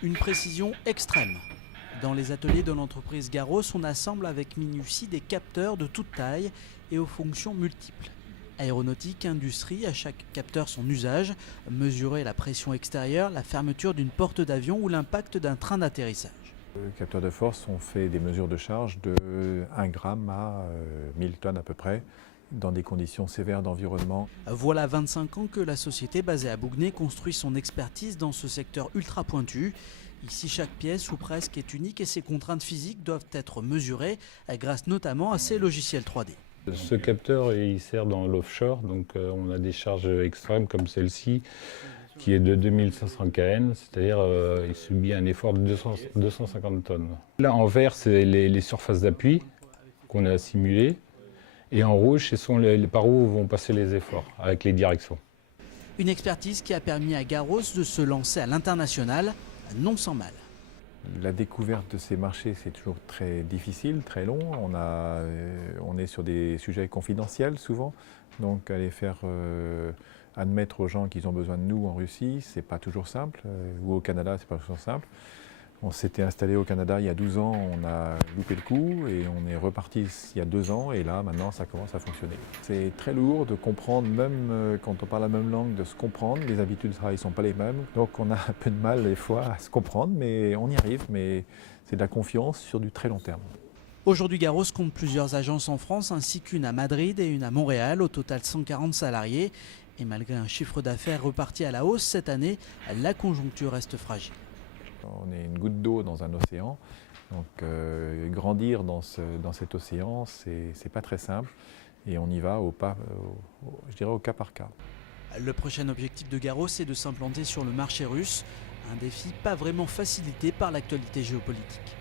Une précision extrême. Dans les ateliers de l'entreprise Garros, on assemble avec minutie des capteurs de toute taille et aux fonctions multiples. Aéronautique, industrie, à chaque capteur son usage, mesurer la pression extérieure, la fermeture d'une porte d'avion ou l'impact d'un train d'atterrissage. Le capteur de force, on fait des mesures de charge de 1 gramme à 1000 tonnes à peu près, dans des conditions sévères d'environnement. Voilà 25 ans que la société basée à Bouguenais construit son expertise dans ce secteur ultra pointu. Ici, chaque pièce ou presque est unique et ses contraintes physiques doivent être mesurées grâce notamment à ces logiciels 3D. Ce capteur il sert dans l'offshore, donc on a des charges extrêmes comme celle-ci qui est de 2500 kN, c'est-à-dire il subit un effort de 250 tonnes. Là en vert c'est les surfaces d'appui qu'on a simulées et en rouge ce sont par où vont passer les efforts avec les directions. Une expertise qui a permis à Garros de se lancer à l'international, non sans mal. La découverte de ces marchés, c'est toujours très difficile, très long. On est sur des sujets confidentiels souvent, donc aller faire admettre aux gens qu'ils ont besoin de nous en Russie, c'est pas toujours simple, ou au Canada, c'est pas toujours simple. On s'était installé au Canada il y a 12 ans, on a loupé le coup et on est reparti il y a 2 ans et là maintenant ça commence à fonctionner. C'est très lourd de comprendre, même quand on parle la même langue, de se comprendre. Les habitudes de travail ne sont pas les mêmes, donc on a un peu de mal des fois à se comprendre, mais on y arrive, mais c'est de la confiance sur du très long terme. Aujourd'hui, Garros compte plusieurs agences en France ainsi qu'une à Madrid et une à Montréal, au total 140 salariés. Et malgré un chiffre d'affaires reparti à la hausse cette année, la conjoncture reste fragile. On est une goutte d'eau dans un océan, donc grandir dans cet océan, c'est pas très simple et on y va je dirais au cas par cas. Le prochain objectif de Garros est de s'implanter sur le marché russe, un défi pas vraiment facilité par l'actualité géopolitique.